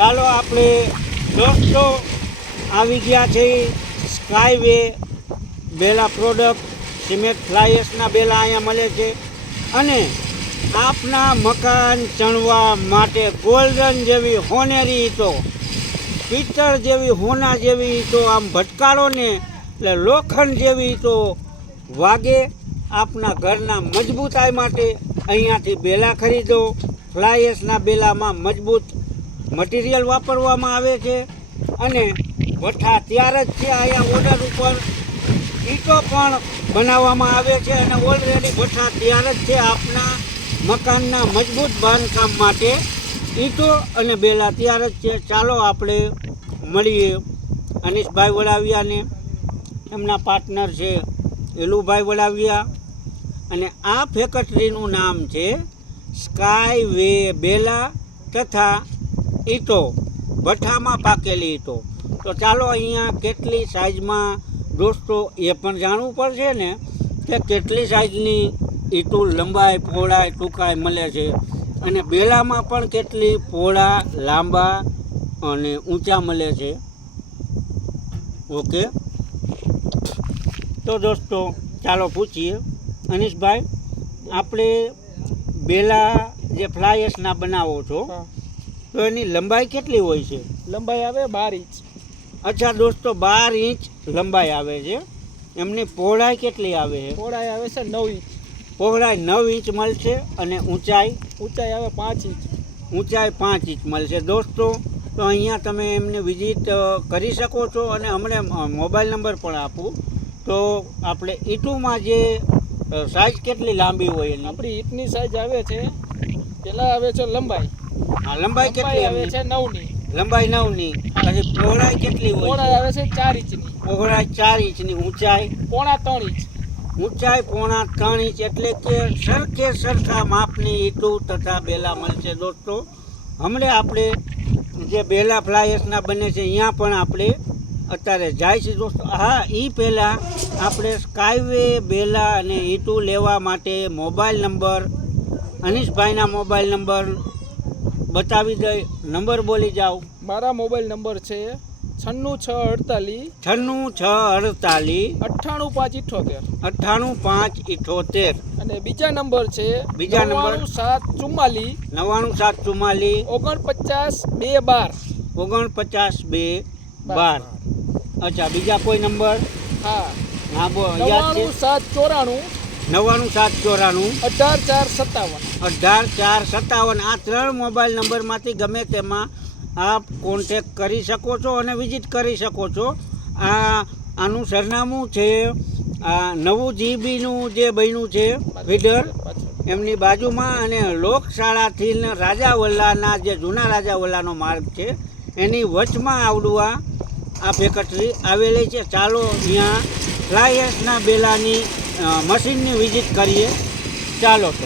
ચાલો આપણે દોસ્તો, આવી ગયા છે સ્કાયવે બેલા પ્રોડક્ટ સિમેન્ટ ફ્લાયર્સના બેલા અહીંયા મળે છે. અને આપના મકાન ચણવા માટે ગોલ્ડન જેવી હોનેરી ઈંટો, પિત્તળ જેવી, હોના જેવી ઈંટો, આમ ભટકાળો ને એટલે લોખંડ જેવી ઈંટો વાગે આપના ઘરના મજબૂતાઈ માટે અહીંયાથી બેલા ખરીદો. ફ્લાયર્સના બેલામાં મજબૂત મટીરિયલ વાપરવામાં આવે છે અને ભઠ્ઠા ત્યાર જ છે અહીંયા ઓર્ડર ઉપર. ઈંટો પણ બનાવવામાં આવે છે અને ઓલરેડી ભઠ્ઠા ત્યાર જ છે આપના મકાનના મજબૂત બાંધકામ માટે. ઈંટો અને બેલા ત્યાર જ છે. ચાલો આપણે મળીએ. અનિશભાઈ વડાવિયાને. એમના પાર્ટનર છે એલુભાઈ વડાવિયા. અને આ ફેક્ટરીનું નામ છે સ્કાય વે બેલા તથા ઈંટો, ભઠ્ઠામાં પાકેલી ઈંટો. તો ચાલો અહીંયા કેટલી સાઇઝમાં દોસ્તો, એ પણ જાણવું પડશે ને કે કેટલી સાઇઝની ઈંટો લંબાઈ, પહોળાઈ, ટૂંકાઈ મળે છે. અને બેલામાં પણ કેટલી પહોળા, લાંબા અને ઊંચા મળે છે. ઓકે. તો દોસ્તો, ચાલો પૂછીએ. અનિશભાઈ, આપણે બેલા જે ફ્લાયર્સના બનાવો છો. તો એની લંબાઈ કેટલી હોય છે? લંબાઈ આવે બાર ઇંચ. અચ્છા દોસ્તો બાર ઇંચ લંબાઈ આવે છે. એમની પહોળાઈ કેટલી આવે છે? પહોળાઈ આવે છે નવ ઇંચ. પહોળાઈ નવ ઇંચ મળશે અને ઊંચાઈ? ઊંચાઈ આવે પાંચ ઇંચ. ઊંચાઈ પાંચ ઇંચ મળશે. દોસ્તો તો અહીંયા તમે એમને વિઝિટ કરી શકો છો અને અમને મોબાઈલ નંબર પણ આપું. તો આપણે ઈટુમાં જે સાઇઝ કેટલી લાંબી હોય આપણી ઈંટની સાઇઝ આવે છે. પેલા આવે છે લંબાઈ. લંબાઈ કેટલી આવે છે છે નવની. લંબાઈ નવની? પછી પહોળાઈ કેટલી હોય પહોળાઈ આવે છે ચાર ઇંચની. પહોળાઈ ચાર ઇંચની ઊંચાઈ? પોણા ત્રણ ઇંચ. ઊંચાઈ પોણા ત્રણ ઇંચ એટલે કે સરખે સરખા માપની ઈંટો તથા બેલા મળશે દોસ્તો. હમણાં આપણે જે બેલા ફ્લાયર્સના બને છે અહીંયા પણ આપણે અત્યારે જાય છે દોસ્તો. હા એ પહેલાં આપણે સ્કાયવે બેલા અને ઈટું લેવા માટે મોબાઈલ નંબર અનિશભાઈના મોબાઈલ નંબર બતાવી દઈ નંબર બોલી જાઓ. મારા મોબાઈલ નંબર છે છન્નું છ અડતાલીસ છન્નું છ અડતાલીસ અઠ્ઠાણું પાંચ ઇઠોતેર. અઠ્ઠાણું પાંચ ઇઠોતેર. અને બીજા નંબર છે બીજા નંબર? સાત ચુમ્માલીસ નવ્વાણું સાત ચુમ્માલીસ ઓગણપચાસ બે બાર. ઓગણપચાસ બે બાર. અચ્છા બીજા કોઈ નંબર? હા. હા બોલ યાદ છે? સાત ચોરાણું નવ્વાણું સાત ચોરાણું. અઢાર ચાર સત્તાવન. અઢાર ચાર સત્તાવન. આ ત્રણ મોબાઈલ નંબરમાંથી ગમે તેમાં આપ કોન્ટેક કરી શકો છો અને વિઝિટ કરી શકો છો. આ આનું સરનામું છે આ નવું જીબીનું જે બન્યું છે વિડર એમની બાજુમાં અને લોકશાળાથી રાજા રાજાવલ્લાના જે જૂના રાજાવલ્લાનો માર્ગ છે એની વચમાં આવડવા આ ફેક્ટરી આવેલી છે. ચાલો અહીંયા ફ્લાયર્સના બેલાની મશીનની વિઝિટ કરીએ. ચાલો